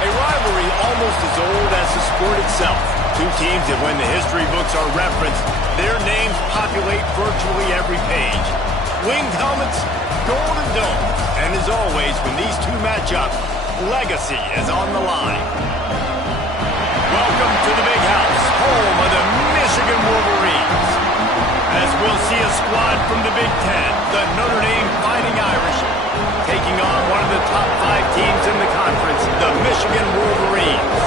A rivalry almost as old as the sport itself. Two teams that when the history books are referenced, their names populate virtually every page. Winged helmets, golden domes, and as always, when these two match up, legacy is on the line. Welcome to the Big House, home of the Michigan Wolverines. As we'll see a squad from the Big Ten, the Notre Dame Fighting Irish, taking on one of the top 5 teams in the conference, the Michigan Wolverines.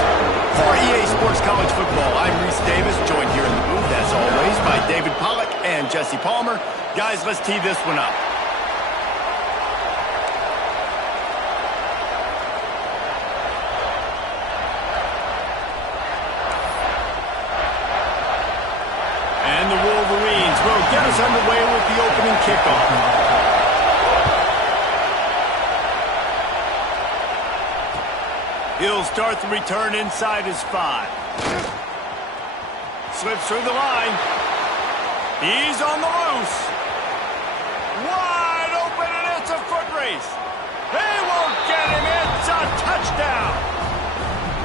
For EA Sports College Football, I'm Reese Davis, joined here in the booth, as always, by David Pollack and Jesse Palmer. Guys, let's tee this one up. And the Wolverines will get us underway with the opening kickoff. He'll start the return inside his 5. Slips through the line. He's on the loose. Wide open, and it's a foot race. They won't get him. It's a touchdown.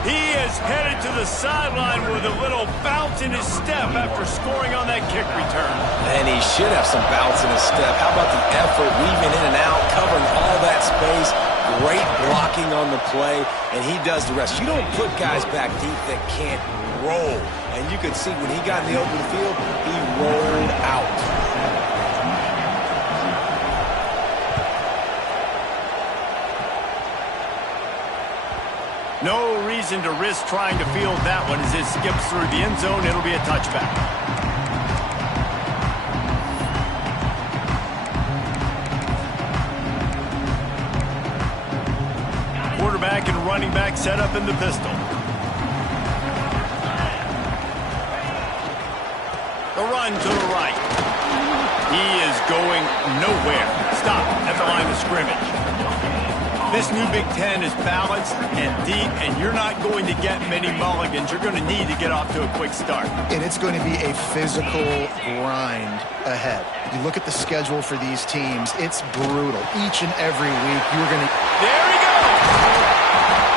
He is headed to the sideline with a little bounce in his step after scoring on that kick return. And he should have some bounce in his step. How about the effort, weaving in and out, covering all that space. Great blocking on the play, and he does the rest. You don't put guys back deep that can't roll. And you could see when he got in the open field, he rolled out. No reason to risk trying to field that one as it skips through the end zone. It'll be a touchback. Quarterback and running back set up in the pistol. The run to the right. He is going nowhere. Stop at the line of scrimmage. This new Big Ten is balanced and deep, and you're not going to get many mulligans. You're going to need to get off to a quick start. And it's going to be a physical grind ahead. You look at the schedule for these teams, it's brutal. Each and every week, you're going to... There he goes!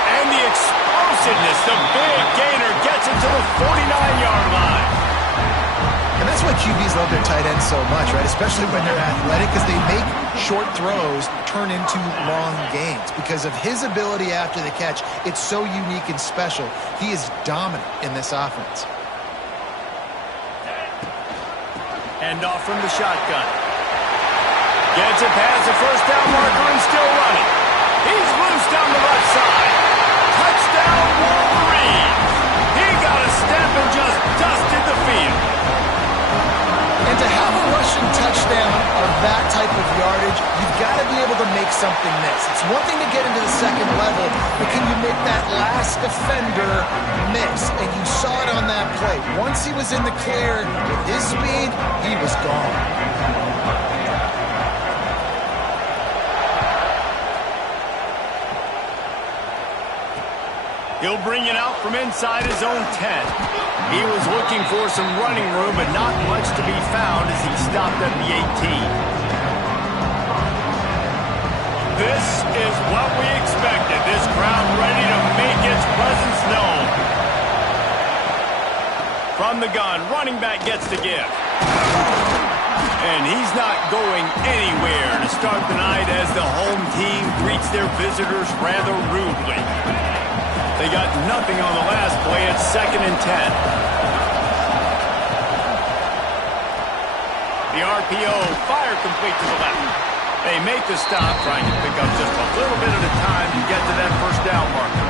And the explosiveness, the big gainer gets it to the 49-yard line. And that's why QBs love their tight ends so much, right? Especially when they're athletic, because they make short throws turn into long gains. Because of his ability after the catch, it's so unique and special. He is dominant in this offense. Hand off from the shotgun. Gets it past the first down marker and still running. He's loose down the left side. Touchdown, Wolverines. He got a step and just dusted the field. And to have a rushing touchdown of that type of yardage, you've got to be able to make something miss. It's one thing to get into the second level, but can you make that last defender miss? And you saw it on that play. Once he was in the clear, with his speed, he was gone. He'll bring it out from inside his own 10. He was looking for some running room, but not much to be found as he stopped at the 18. This is what we expected. This crowd ready to make its presence known. From the gun, running back gets to give. And he's not going anywhere to start the night as the home team greets their visitors rather rudely. They got nothing on the last play. It's 2nd and 10. The RPO fire complete to the left. They make the stop, trying to pick up just a little bit at a time to get to that first down marker.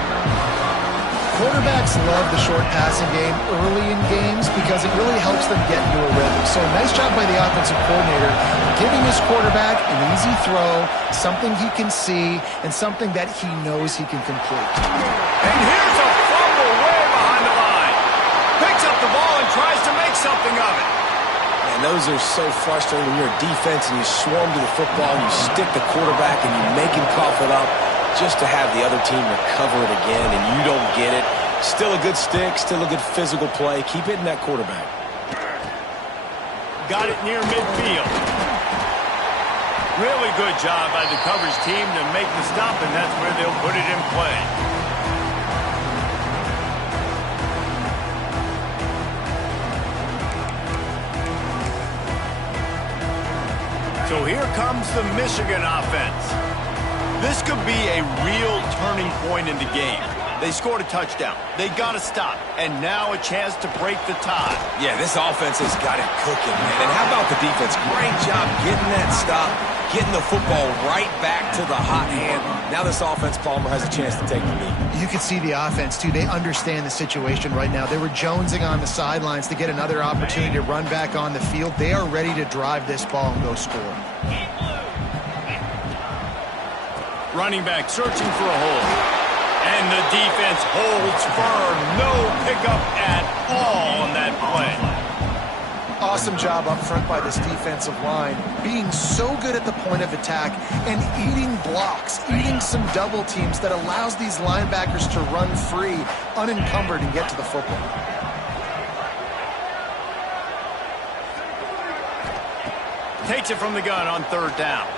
Quarterbacks love the short passing game early in games because it really helps them get into a rhythm. So nice job by the offensive coordinator giving his quarterback an easy throw, something he can see, and something that he knows he can complete. And here's a fumble way behind the line. Picks up the ball and tries to make something of it. And those are so frustrating when you're a defense and you swarm to the football and you stick the quarterback and you make him cough it up just to have the other team recover it again and you don't get it. Still a good stick, still a good physical play. Keep hitting that quarterback. Got it near midfield. good job by the coverage team to make the stop, and that's where they'll put it in play. So here comes the Michigan offense. This could be a real turning point in the game. They scored a touchdown. They got a stop. And now a chance to break the tie. Yeah, this offense has got it cooking, man. And how about the defense? Great job getting that stop, getting the football right back to the hot hand. Now this offense, Palmer, has a chance to take the lead. You can see the offense, too. They understand the situation right now. They were jonesing on the sidelines to get another opportunity to run back on the field. They are ready to drive this ball and go score. Running back searching for a hole. And the defense holds firm. No pickup at all on that play. Awesome job up front by this defensive line. Being so good at the point of attack and eating blocks, eating some double teams that allows these linebackers to run free, unencumbered, and get to the football. Takes it from the gun on third down.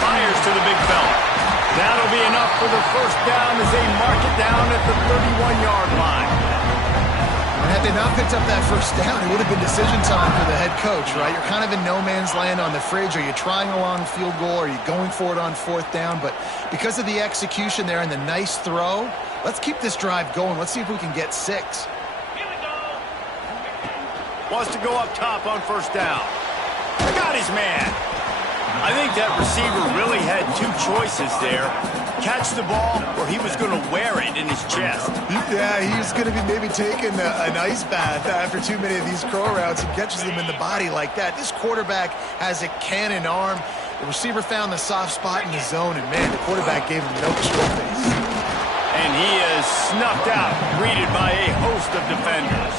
Fires to the big fella. That'll be enough for the first down as they mark it down at the 31-yard line. And had they not picked up that first down, it would have been decision time for the head coach, right? You're kind of in no man's land on the fridge. Are you trying a long field goal? Are you going for it on fourth down? But because of the execution there and the nice throw, let's keep this drive going. Let's see if we can get 6. Here we go. Wants to go up top on first down. Got his man. I think that receiver really had two choices there. Catch the ball, or he was going to wear it in his chest. Yeah, he was going to be maybe taking an ice bath after too many of these crow routes. He catches them in the body like that. This quarterback has a cannon arm. The receiver found the soft spot in the zone, and, man, the quarterback gave him no control face. And he is snuffed out, greeted by a host of defenders.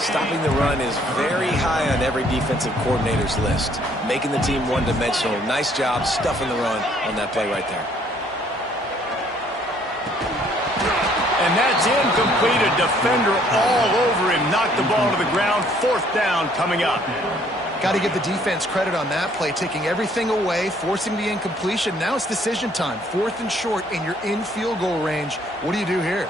Stopping the run is very high on every defensive coordinator's list. Making the team one-dimensional. Nice job stuffing the run on that play right there. And that's incomplete. A defender all over him. Knocked the ball to the ground. Fourth down coming up. Got to give the defense credit on that play, taking everything away, forcing the incompletion. Now it's decision time. Fourth and short, and you're in field goal range. What do you do here?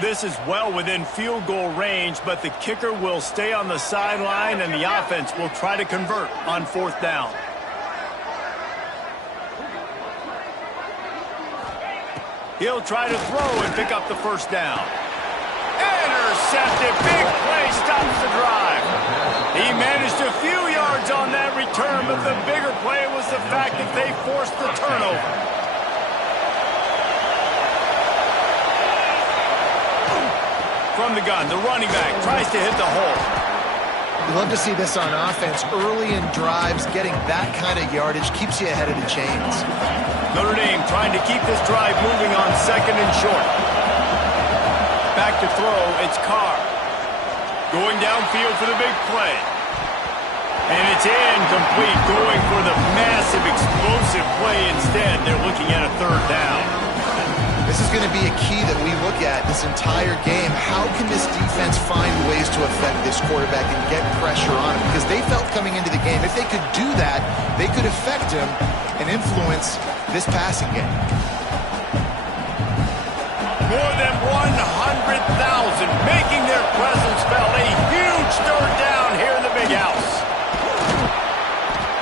This is well within field goal range, but the kicker will stay on the sideline, and the offense will try to convert on fourth down. He'll try to throw and pick up the first down. Intercepted. Big play stops the drive. He managed a few yards on that return, but the bigger play was the fact that they forced the turnover. From the gun, the running back tries to hit the hole. You love to see this on offense. Early in drives, getting that kind of yardage keeps you ahead of the chains. Notre Dame trying to keep this drive moving on second and short. Back to throw, it's Carr. Going downfield for the big play. And it's incomplete, going for the massive explosive play instead. They're looking at a third down. This is going to be a key that we look at this entire game. How can this defense find ways to affect this quarterback and get pressure on him? Because they felt coming into the game, if they could do that, they could affect him and influence this passing game. More than 100,000 making their presence felt. A huge third down here in the big house.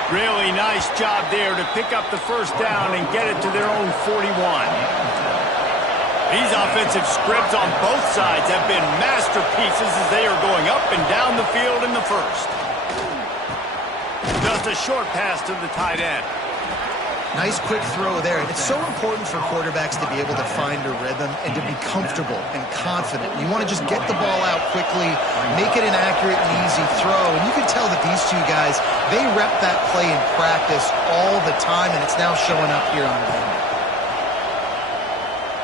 Really nice job there to pick up the first down and get it to their own 41. These offensive scripts on both sides have been masterpieces as they are going up and down the field in the first. Just a short pass to the tight end. Nice quick throw there. It's so important for quarterbacks to be able to find a rhythm and to be comfortable and confident. You want to just get the ball out quickly, make it an accurate and easy throw. And you can tell that these two guys, they rep that play in practice all the time, and it's now showing up here on the field.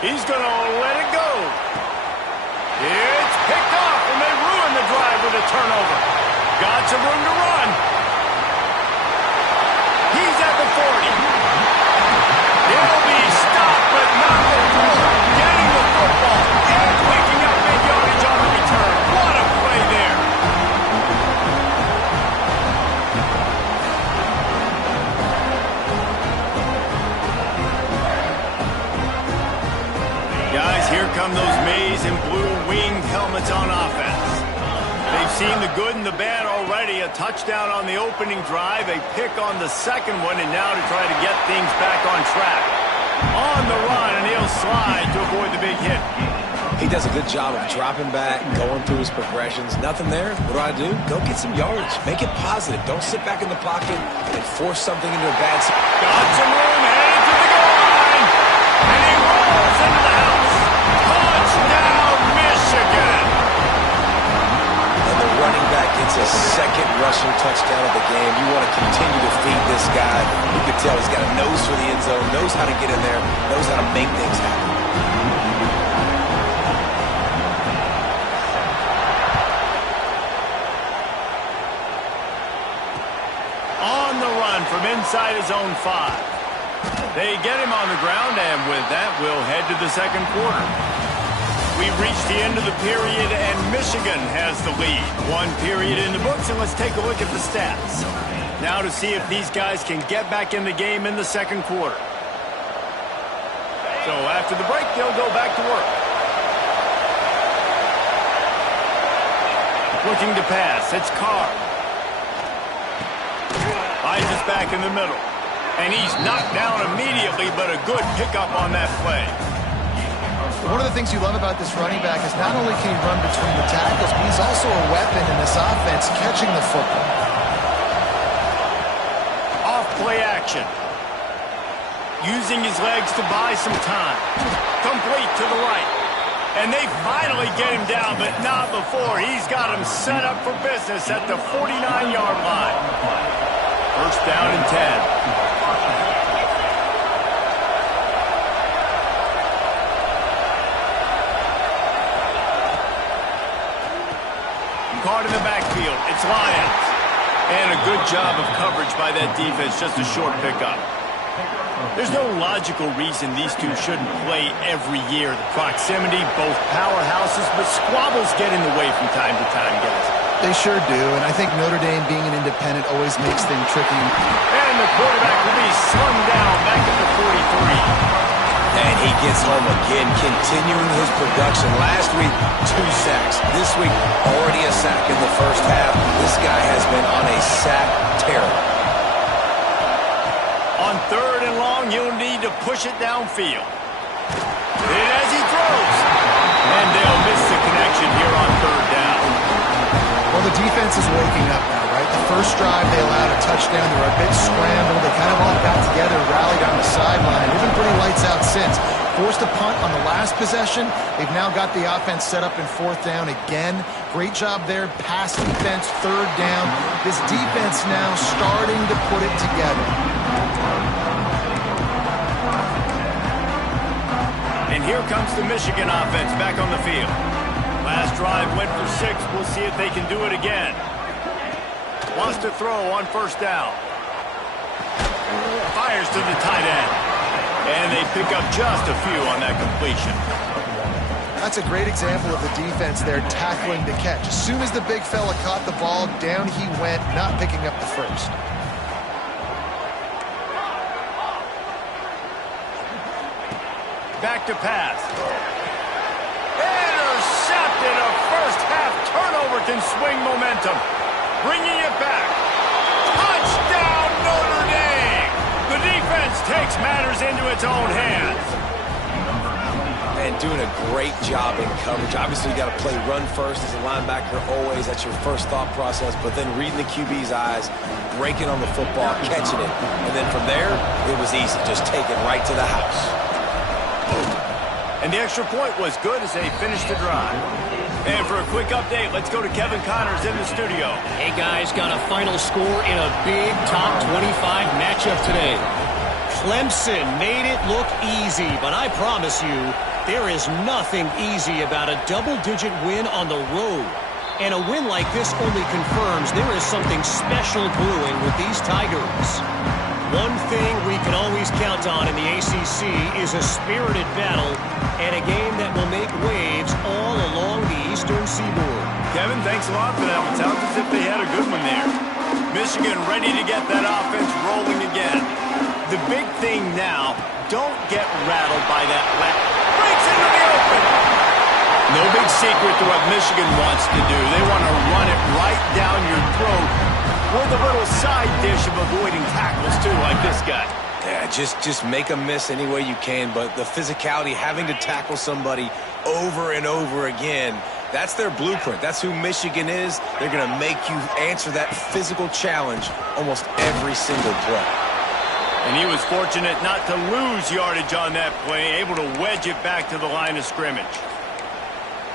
He's going to let it go. It's picked off, and they ruin the drive with a turnover. Got some room to run. He's at the 40. He'll be stopped, but not before getting the football As here come those maize and blue winged helmets on offense. They've seen the good and the bad already. A touchdown on the opening drive, a pick on the second one, and now to try to get things back on track. On the run, and he'll slide to avoid the big hit. He does a good job of dropping back, going through his progressions. Nothing there. What do? Go get some yardage. Make it positive. Don't sit back in the pocket and force something into a bad situation. Got some room, headed to the goal line. And he rolls into the house. Touchdown, Michigan. And the running back gets his second rushing touchdown of the game. You want to continue to feed this guy. You can tell he's got a nose for the end zone, knows how to get in there, knows how to make things happen. On the run from inside his own 5. They get him on the ground, and with that, we'll head to the second quarter. We've reached the end of the period, and Michigan has the lead. One period in the books, and let's take a look at the stats. Now to see if these guys can get back in the game in the second quarter. So after the break, they'll go back to work. Looking to pass, it's Carr. Finds us back in the middle. And he's knocked down immediately, but a good pickup on that play. One of the things you love about this running back is not only can he run between the tackles, but he's also a weapon in this offense catching the football. Off play action. Using his legs to buy some time. Complete to the right. And they finally get him down, but not before. He's got him set up for business at the 49-yard line. First down and 10. Caught in the backfield. It's Lyons. And a good job of coverage by that defense. Just a short pickup. There's no logical reason these two shouldn't play every year. The proximity, both powerhouses, but squabbles get in the way from time to time, guys. They sure do, and I think Notre Dame being an independent always makes things tricky. And the quarterback will be slung down back at the 43. And he gets home again, continuing his production. Last week, 2 sacks. This week, already a sack in the first half. This guy has been on a sack tear. On third and long, you'll need to push it downfield. And as he throws. And they'll miss the connection here on third down. Well, the defense is waking up now, right? The first drive, they allowed a touchdown. They were a bit scrambled. They kind of all got together, rallied on the sideline. They've been pretty lights out since. Forced a punt on the last possession. They've now got the offense set up in fourth down again. Great job there. Pass defense, third down. This defense now starting to put it together. And here comes the Michigan offense back on the field. Last drive went for 6. We'll see if they can do it again. Wants to throw on first down. Fires to the tight end. And they pick up just a few on that completion. That's a great example of the defense there tackling the catch. As soon as the big fella caught the ball, down he went, not picking up the first. Back to pass. Intercepted. A first half turnover can swing momentum. Bringing it back. Touchdown, Notre Dame. The defense takes matters into its own hands. And doing a great job in coverage. Obviously, you got to play run first as a linebacker always. That's your first thought process. But then reading the QB's eyes, breaking on the football, catching it. And then from there, it was easy. Just take it right to the house. And the extra point was good as they finished the drive. And for a quick update, let's go to Kevin Connors in the studio. Hey, guys, got a final score in a big top 25 matchup today. Clemson made it look easy, but I promise you, there is nothing easy about a double-digit win on the road. And a win like this only confirms there is something special brewing with these Tigers. One thing we can always count on in the ACC is a spirited battle and a game that will make waves all along the Eastern Seaboard. Kevin, thanks a lot for that one. Sounds as if they had a good one there. Michigan ready to get that offense rolling again. The big thing now, don't get rattled by that breaks into the open. No big secret to what Michigan wants to do. They want to run it right down your throat with a little side dish of avoiding tackles, too, like this guy. Yeah, just make them miss any way you can, but the physicality, having to tackle somebody over and over again, that's their blueprint. That's who Michigan is. They're going to make you answer that physical challenge almost every single play. And he was fortunate not to lose yardage on that play, able to wedge it back to the line of scrimmage.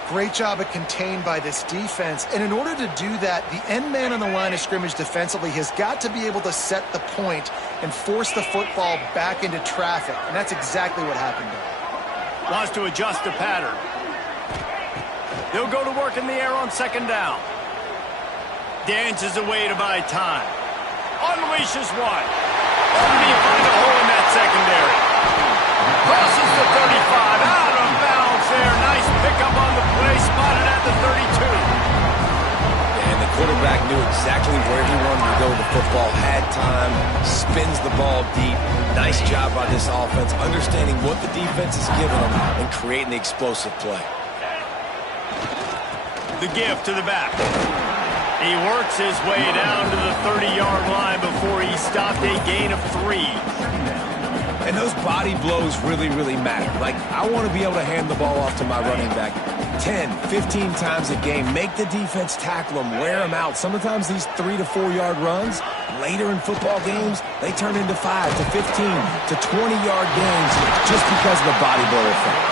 Great job at contained by this defense. And in order to do that, the end man on the line of scrimmage defensively has got to be able to set the point and force the football back into traffic. And that's exactly what happened there. Wants to adjust the pattern. They'll go to work in the air on second down. Dances away to buy time. Unleashes one. Oh, do you find a hole in that secondary? Crosses the 35. Out of bounds there. Nice pickup on the play. Spotted at the 32. And the quarterback knew exactly where he wanted to go with the football. Had time. Spins the ball deep. Nice job by this offense, understanding what the defense is giving them and creating the explosive play. The give to the back. He works his way down to the 30-yard line before he stopped a gain of 3. And those body blows really, really matter. Like, I want to be able to hand the ball off to my running back 10, 15 times a game. Make the defense tackle them, wear them out. Sometimes these 3 to 4 yard runs, later in football games, they turn into 5 to 15 to 20-yard gains just because of the body blow effect.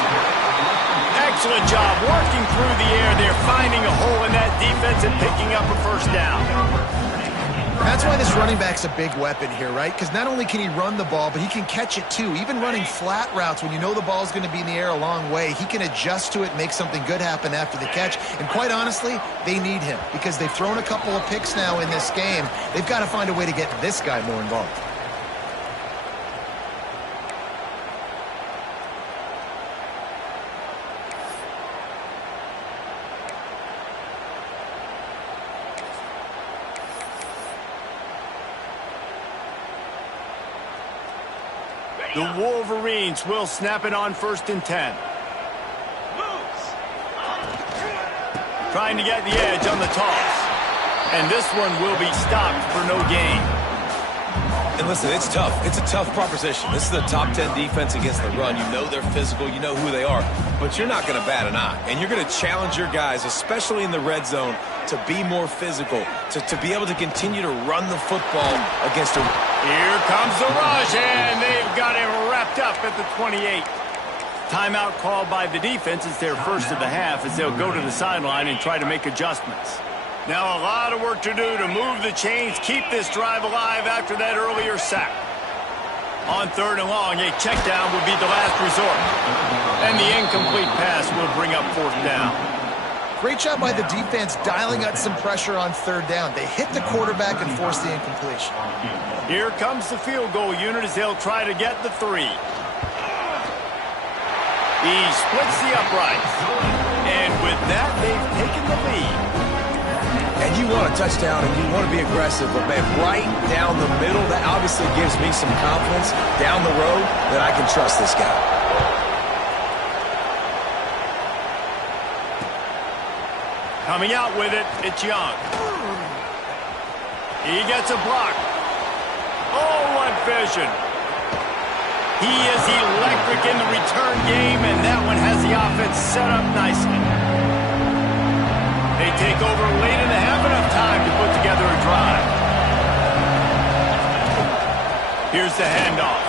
Excellent job working through the air. They're finding a hole in that defense and picking up a first down. That's why this running back's a big weapon here, right? Because not only can he run the ball, but he can catch it too. Even running flat routes when you know the ball's going to be in the air a long way, he can adjust to it, make something good happen after the catch. And quite honestly, they need him because they've thrown a couple of picks now in this game. They've got to find a way to get this guy more involved. The Wolverines will snap it on 1st and 10. Trying to get the edge on the toss. And this one will be stopped for no gain. And listen, it's tough. It's a tough proposition. This is a top 10 defense against the run. You know they're physical. You know who they are. But you're not going to bat an eye. And you're going to challenge your guys, especially in the red zone, to be more physical, to be able to continue to run the football against a... Here comes the rush, and they've got him wrapped up at the 28. Timeout called by the defense. It's their first of the half as they'll go to the sideline and try to make adjustments. Now a lot of work to do to move the chains, keep this drive alive after that earlier sack. On 3rd and long, a check down would be the last resort. And the incomplete pass will bring up 4th down. Great job by the defense dialing out some pressure on 3rd down. They hit the quarterback and forced the incompletion. Here comes the field goal unit as they'll try to get the 3. He splits the uprights. And with that, they've taken the lead. And you want a touchdown and you want to be aggressive, but man, right down the middle, that obviously gives me some confidence down the road that I can trust this guy. Coming out with it, it's Young. He gets a block. Oh, what vision. He is electric in the return game, and that one has the offense set up nicely. They take over late in the half, enough time to put together a drive. Here's the handoff.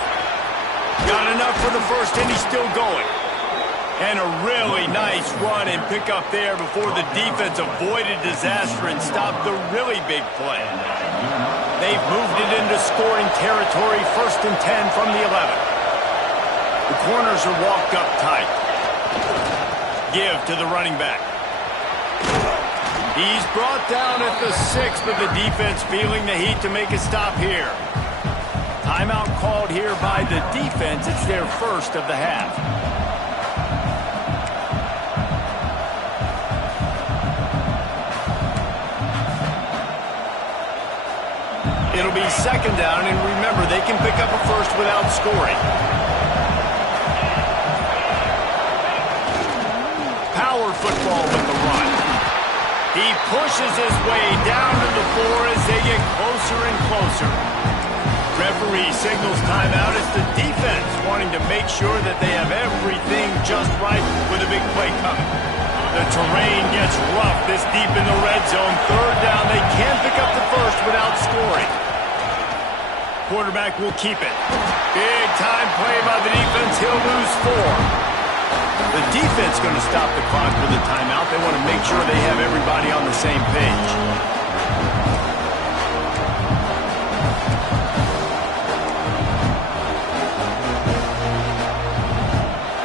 Got enough for the first, and he's still going. And a really nice run and pick up there before the defense avoided disaster and stopped the really big play. They've moved it into scoring territory, 1st and 10 from the 11. The corners are walked up tight. Give to the running back. He's brought down at the 6, but the defense feeling the heat to make a stop here. Timeout called here by the defense. It's their first of the half. It'll be 2nd down, and remember, they can pick up a first without scoring. power football with the run. He pushes his way down to the floor as they get closer and closer. Referee signals timeout. It's the defense wanting to make sure that they have everything just right with a big play coming. The terrain gets rough this deep in the red zone. Third down, they can't pick up the first without scoring. Quarterback will keep it. Big time play by the defense. He'll lose 4. The defense going to stop the clock with a timeout. They want to make sure they have everybody on the same page.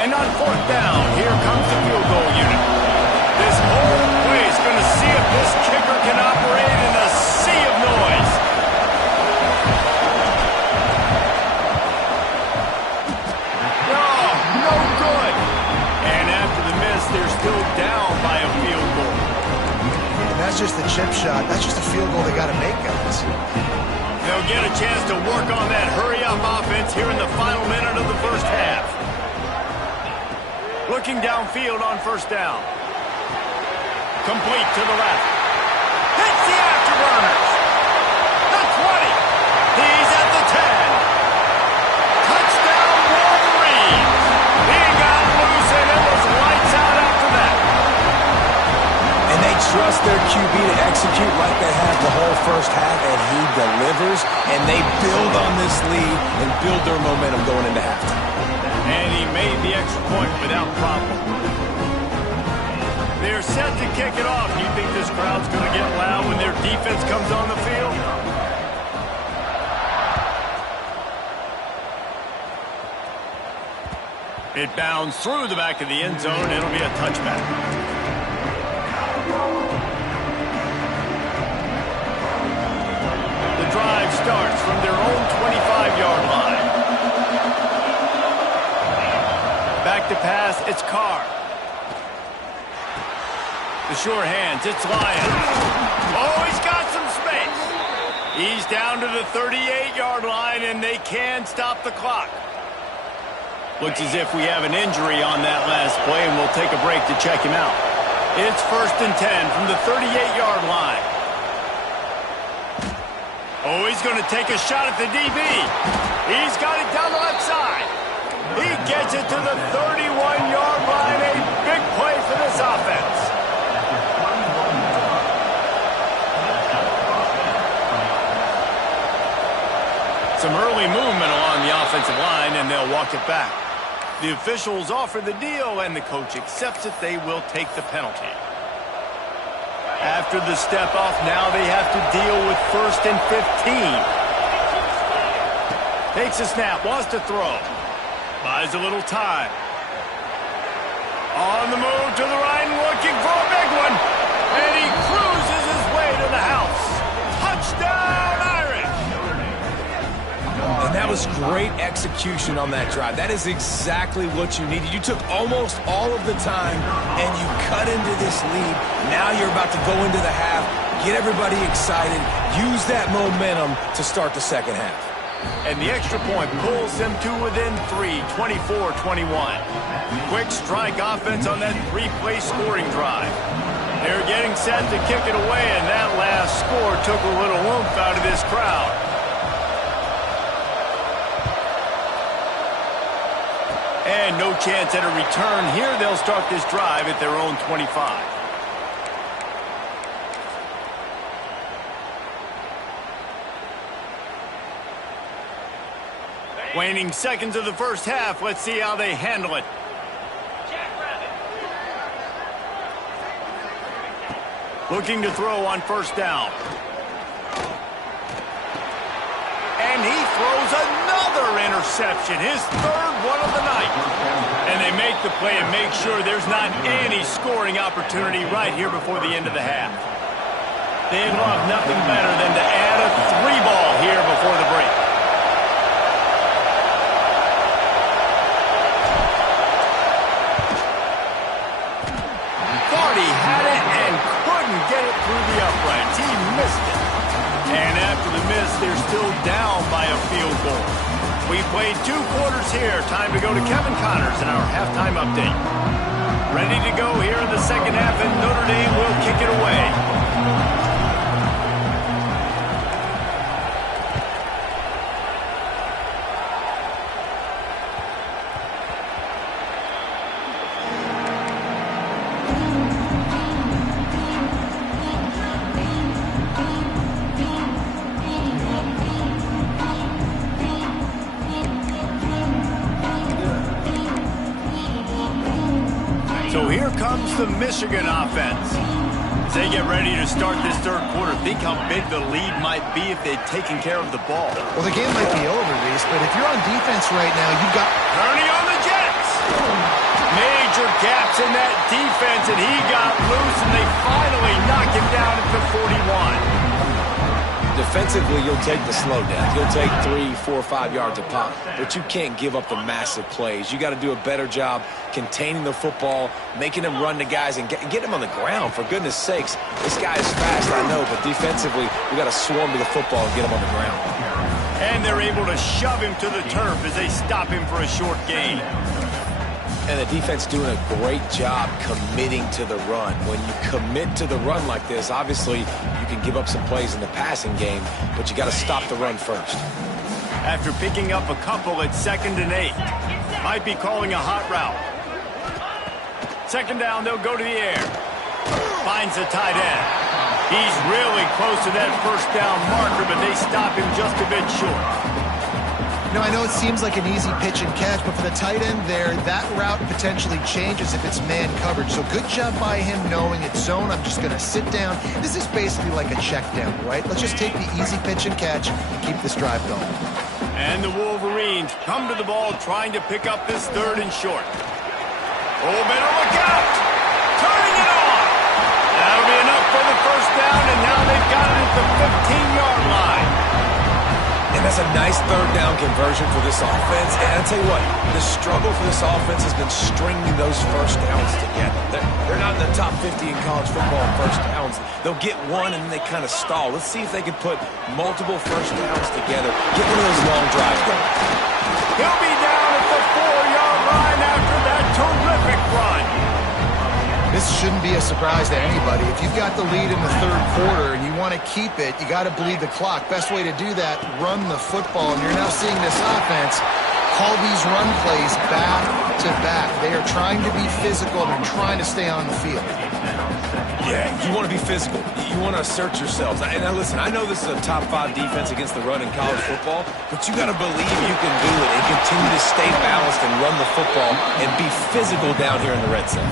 And on fourth down, here comes the field goal unit. This whole play is going to see if this kicker can operate in a sea of noise. No good. And after the miss, they're still down by a field goal. And that's just the chip shot. That's just a field goal they got to make, guys. They'll get a chance to work on that hurry-up offense here in the final minute of the first half. Looking downfield on first down. Complete to the left. Hits the afterburners. The 20. He's at the 10. Touchdown Wolverines. He got loose and it was lights out after that. And they trust their QB to execute like they have the whole first half, and he delivers, and they build on this lead and build their momentum going into halftime. And he made the extra point without problem. They're set to kick it off. Do you think this crowd's going to get loud when their defense comes on the field? It bounds through the back of the end zone. It'll be a touchback. The drive starts from their own 25-yard line. Back to pass, it's Carr. The sure hands, it's Lyons. Oh, he's got some space. He's down to the 38-yard line, and they can stop the clock. Looks as if we have an injury on that last play, and we'll take a break to check him out. It's 1st and 10 from the 38-yard line. Oh, he's going to take a shot at the DB. He's got it down the left side. He gets it to the 31-yard line. A big play for this offense. Some early movement along the offensive line, and they'll walk it back. The officials offer the deal, and the coach accepts it. They will take the penalty. After the step off, now they have to deal with 1st and 15. Takes a snap, wants to throw. Buys a little time. On the move to the right, looking for a big one. And he cruises his way to the house. Touchdown, Irish! And that was great execution on that drive. That is exactly what you needed. You took almost all of the time, and you cut into this lead. Now you're about to go into the half, get everybody excited, use that momentum to start the second half. And the extra point pulls them to within 3, 24-21. Quick strike offense on that 3-play scoring drive. They're getting set to kick it away, and that last score took a little oomph out of this crowd. And no chance at a return here. They'll start this drive at their own 25. Waning seconds of the first half. Let's see how they handle it. Looking to throw on first down. And he throws another interception, his 3rd one of the night. And they make the play and make sure there's not any scoring opportunity right here before the end of the half. They'd love nothing better than to add a 3-ball here before the break. Had it and couldn't get it through the uprights. He missed it. And after the miss, they're still down by a field goal. We played 2 quarters here. Time to go to Kevin Connors in our halftime update. Ready to go here in the second half, and Notre Dame will kick it away. So here comes the Michigan offense. As they get ready to start this third quarter, think how big the lead might be if they'd taken care of the ball. Well, the game might be over, Reese, but if you're on defense right now, you've got... Turning on the Jets! Major gaps in that defense, and he got loose, and they finally knock him down at the 41. Defensively, you'll take the slowdown. You'll take 3, 4, 5 yards a pop, but you can't give up the massive plays. You got to do a better job containing the football, making them run to guys, and get them on the ground. For goodness sakes, this guy is fast, I know, but defensively, we got to swarm to the football and get him on the ground. And they're able to shove him to the turf as they stop him for a short gain. And the defense doing a great job committing to the run. When you commit to the run like this, obviously you can give up some plays in the passing game, but you got to stop the run first. After picking up a couple at 2nd and 8, might be calling a hot route. Second down, they'll go to the air. Finds the tight end. He's really close to that first down marker, but they stop him just a bit short. You know, I know it seems like an easy pitch and catch, but for the tight end there, that route potentially changes if it's man coverage. So good job by him knowing it's zone. I'm just going to sit down. This is basically like a check down, right? Let's just take the easy pitch and catch and keep this drive going. And the Wolverines come to the ball trying to pick up this 3rd and short. Oh, better look out! Turning it on! That'll be enough for the first down, and now they've got it at the 15-yard line. And that's a nice 3rd down conversion for this offense. And I'll tell you what, the struggle for this offense has been stringing those first downs together. They're not in the top 50 in college football in first downs. They'll get one and then they kind of stall. Let's see if they can put multiple first downs together, get one of those long drives going. He'll be down at the 4-yard line after that terrific run. This shouldn't be a surprise to anybody. If you've got the lead in the 3rd quarter and you want to keep it, you got to bleed the clock. Best way to do that, run the football. And you're now seeing this offense call these run plays back to back. They are trying to be physical. They're trying to stay on the field. Yeah, you want to be physical. You want to assert yourselves. And now listen, I know this is a top 5 defense against the run in college football, but you got to believe you can do it and continue to stay balanced and run the football and be physical down here in the red zone.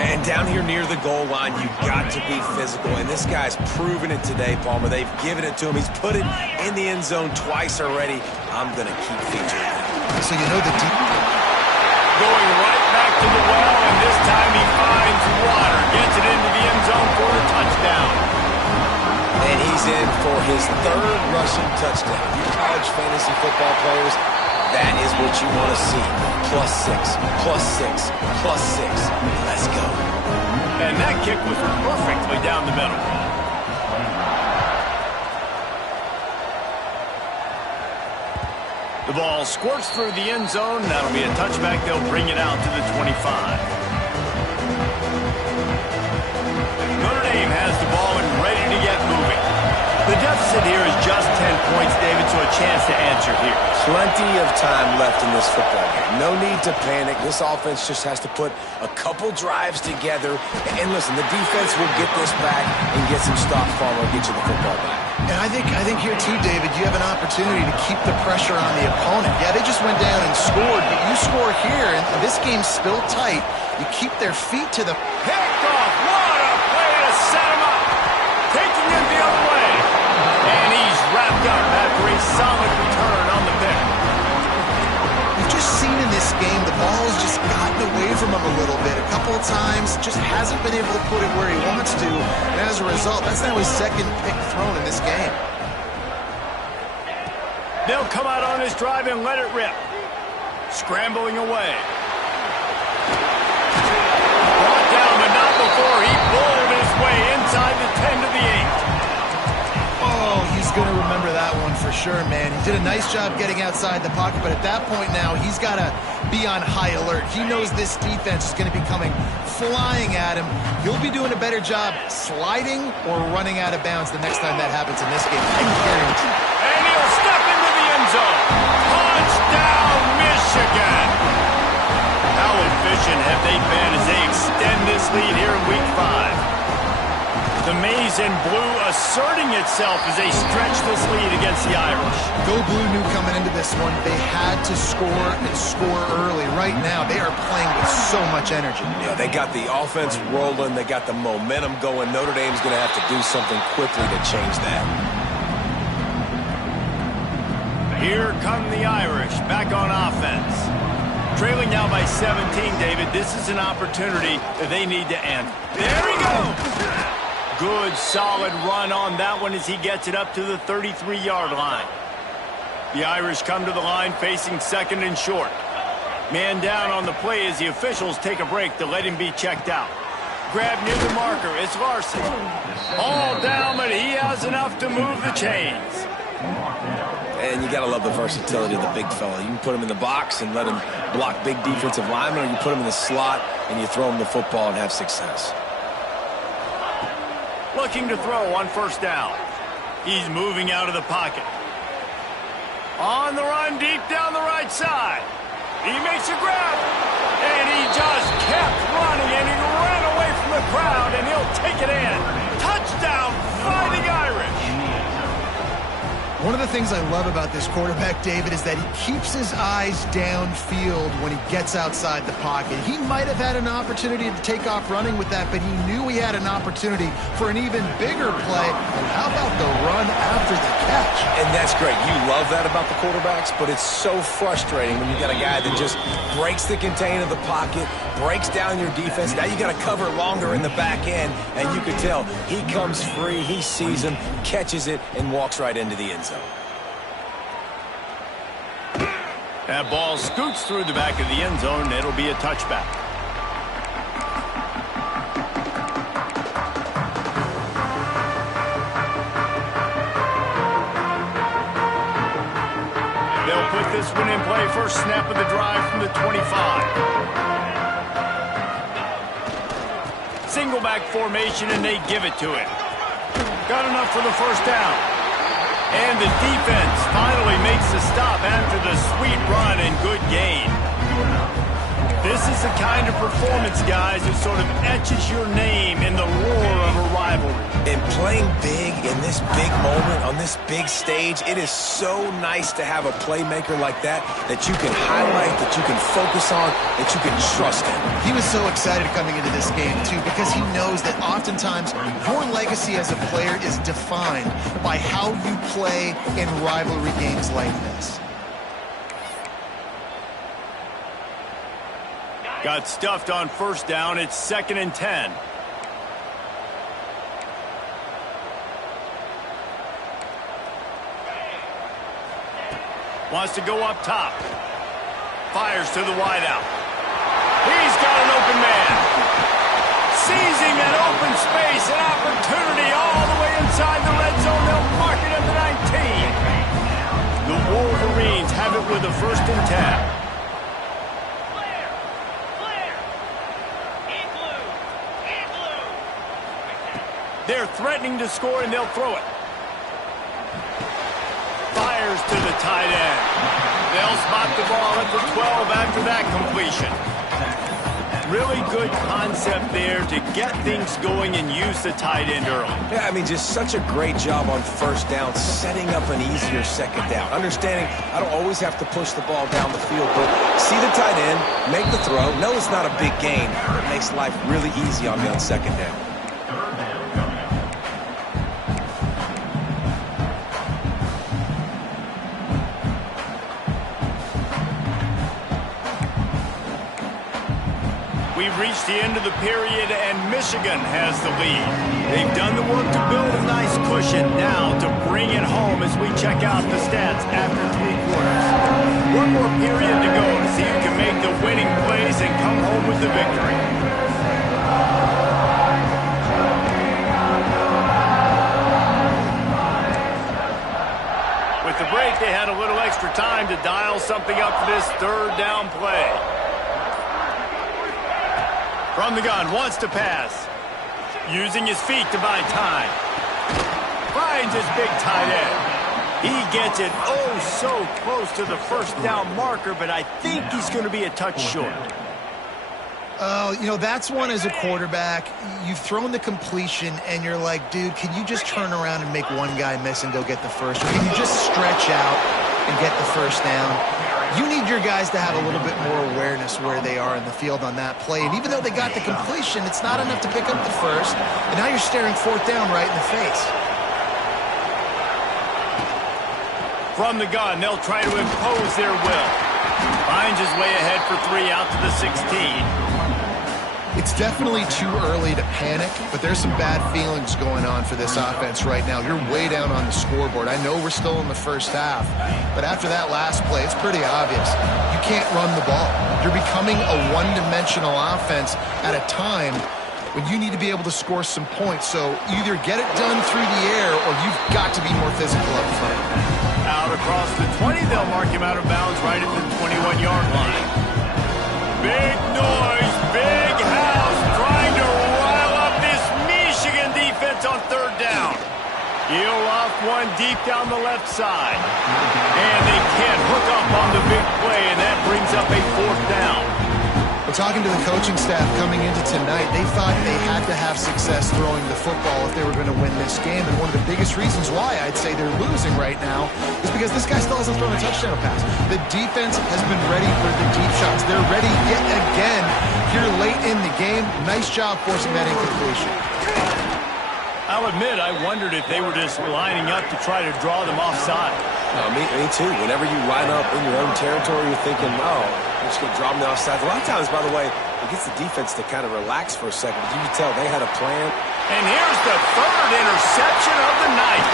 And down here near the goal line, you've got to be physical. And this guy's proven it today, Palmer. They've given it to him. He's put it in the end zone twice already. I'm going to keep featuring him. So you know the deep... Going right back to the well, and this time he finds water. Gets it into the end zone for a touchdown. And he's in for his 3rd rushing touchdown. You college fantasy football players, that is what you want to see. +6, +6, +6. Let's go. And that kick was perfectly down the middle. The ball squirts through the end zone. That'll be a touchback. They'll bring it out to the 25. Notre Dame has the ball and ready to get moving. The deficit here is just 10 points, David, so a chance to answer here. Plenty of time left in this football game. No need to panic. This offense just has to put a couple drives together. And listen, the defense will get this back and get some stops, Palmer, and get you the football back. And I think here too, David, you have an opportunity to keep the pressure on the opponent. Yeah, they just went down and scored, but you score here, and this game's still tight. You keep their feet to the... Picked off. What a play to set him up. Taking him the other way. And he's wrapped up after a solid return on the pick. We've just seen in this game, the ball has just gotten away from him a little bit. A couple of times, just hasn't been able to put it where he wants to. And as a result, that's now his 2nd pick thrown in this game. They'll come out on this drive and let it rip. Scrambling away. Brought down, but not before he bowled his way inside the 10 to the 8. Oh, he's going to remember that one for sure, man. He did a nice job getting outside the pocket, but at that point now, he's got to be on high alert. He knows this defense is going to be coming flying at him. He'll be doing a better job sliding or running out of bounds the next time that happens in this game. I guarantee. And he'll step into the end zone. Touchdown, Michigan! How efficient have they been as they extend this lead here in Week 5? The maize and blue asserting itself as they stretch this lead against the Irish. Go Blue knew coming into this one they had to score and score early. Right now, they are playing with so much energy. Yeah, they got the offense rolling. They got the momentum going. Notre Dame's going to have to do something quickly to change that. Here come the Irish back on offense. Trailing now by 17, David. This is an opportunity that they need to end. There he goes! Good, solid run on that one as he gets it up to the 33-yard line. The Irish come to the line facing second and short. Man down on the play as the officials take a break to let him be checked out. Grab near the marker. It's Larson. All down, but he has enough to move the chains. And you got to love the versatility of the big fella. You can put him in the box and let him block big defensive linemen, or you put him in the slot and you throw him the football and have success. Looking to throw on first down. He's moving out of the pocket. On the run deep down the right side. He makes a grab. And he just kept running, and he ran away from the crowd, and he'll take it in. Touchdown, Fighting Irish. One of the things I love about this quarterback, David, is that he keeps his eyes downfield when he gets outside the pocket. He might have had an opportunity to take off running with that, but he knew he had an opportunity for an even bigger play. And how about the run after the catch? And that's great. You love that about the quarterbacks, but it's so frustrating when you got a guy that just breaks the contain of the pocket, breaks down your defense. Now you got to cover longer in the back end, and you can tell he comes free, he sees him, catches it, and walks right into the end zone. That ball scoots through the back of the end zone. It'll be a touchback. They'll put this one in play. First snap of the drive from the 25. Single back formation, and they give it to him. Got enough for the first down. And the defense finally makes the stop after the sweet run and good gain. This is the kind of performance, guys, that sort of etches your name in the roar of a rivalry. And playing big in this big moment, on this big stage, it is so nice to have a playmaker like that you can highlight, that you can focus on, that you can trust in. He was so excited coming into this game, too, because he knows that oftentimes your legacy as a player is defined by how you play in rivalry games like this. Got stuffed on first down. It's 2nd and 10. Wants to go up top. Fires to the wideout. He's got an open man. Seizing an open space, an opportunity all the way inside the red zone. They'll mark it at the 19. The Wolverines have it with a 1st and 10. They're threatening to score, and they'll throw it. Fires to the tight end. They'll spot the ball at the 12 after that completion. Really good concept there to get things going and use the tight end early. Yeah, I mean, just such a great job on first down, setting up an easier second down. Understanding I don't always have to push the ball down the field, but see the tight end, make the throw. No, it's not a big gain. It makes life really easy on me on second down. We've reached the end of the period, and Michigan has the lead. They've done the work to build a nice cushion. Now to bring it home as we check out the stats after 3 quarters. One more period to go to see who can make the winning plays and come home with the victory. With the break, they had a little extra time to dial something up for this third down play. From the gun, wants to pass. Using his feet to buy time. Finds his big tight end. He gets it oh so close to the first down marker, but I think he's going to be a touch short. Oh, you know, that's one as a quarterback. You've thrown the completion, and you're like, dude, can you just turn around and make one guy miss and go get the first? Or can you just stretch out and get the first down? You need your guys to have a little bit more awareness where they are in the field on that play. And even though they got the completion, it's not enough to pick up the first. And now you're staring fourth down right in the face. From the gun, they'll try to impose their will. Finds his way ahead for 3 out to the 16. It's definitely too early to panic, but there's some bad feelings going on for this offense right now. You're way down on the scoreboard. I know we're still in the first half, but after that last play, it's pretty obvious. You can't run the ball. You're becoming a one-dimensional offense at a time when you need to be able to score some points. So either get it done through the air or you've got to be more physical up front. Out across the 20, they'll mark him out of bounds right at the 21-yard line. Big noise, big house, trying to rile up this Michigan defense on third down. He'll off one deep down the left side. And they can't hook up on the big play, and that brings up a fourth down. Well, talking to the coaching staff coming into tonight, they thought they had to have success throwing the football if they were going to win this game. And one of the biggest reasons why I'd say they're losing right now is because this guy still hasn't thrown a touchdown pass. The defense has been ready for the deep shots. They're ready yet again here late in the game. Nice job forcing that incompletion. I'll admit, I wondered if they were just lining up to try to draw them offside. Me too. Whenever you line up in your own territory, you're thinking, oh, we're just going to draw them offside. A lot of times, by the way, it gets the defense to kind of relax for a second. You can tell they had a plan. And here's the third interception of the night.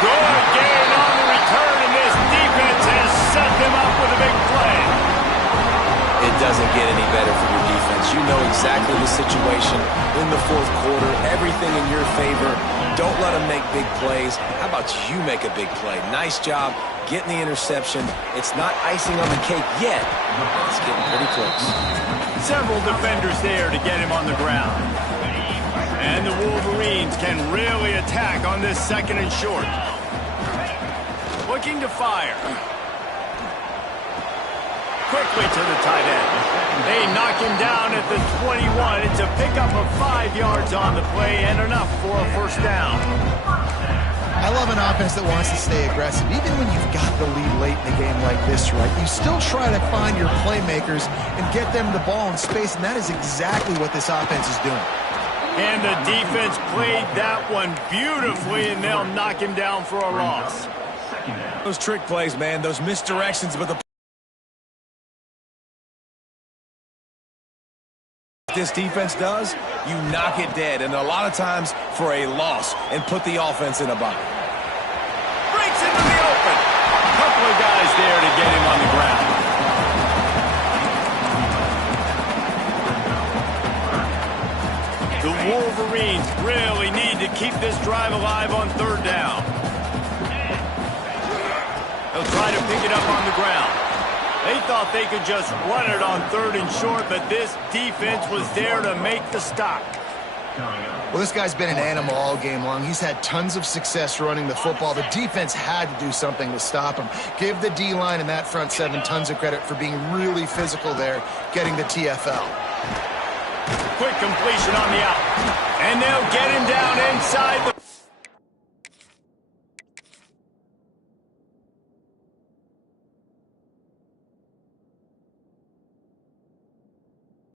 Good gain on the return, and this defense has set them up with a big play. It doesn't get any better for your defense. You know exactly the situation in the fourth quarter. Everything in your favor. Don't let them make big plays. How about you make a big play? Nice job getting the interception. It's not icing on the cake yet, but it's getting pretty close. Several defenders there to get him on the ground. And the Wolverines can really attack on this second and short. Looking to fire. Quickly to the tight end. They knock him down at the 21. It's a pickup of 5 yards on the play and enough for a first down. I love an offense that wants to stay aggressive. Even when you've got the lead late in the game like this, right, you still try to find your playmakers and get them the ball in space, and that is exactly what this offense is doing. And the defense played that one beautifully, and they'll knock him down for a loss. Those trick plays, man, those misdirections, but the this defense does, you knock it dead, and a lot of times for a loss, and put the offense in a bind. Breaks into the open. A couple of guys there to get him on the ground. The Wolverines really need to keep this drive alive on third down. They'll try to pick it up on the ground. They thought they could just run it on third and short, but this defense was there to make the stop. Well, this guy's been an animal all game long. He's had tons of success running the football. The defense had to do something to stop him. Give the D-line and that front seven tons of credit for being really physical there, getting the TFL. Quick completion on the out. And they'll get him down inside the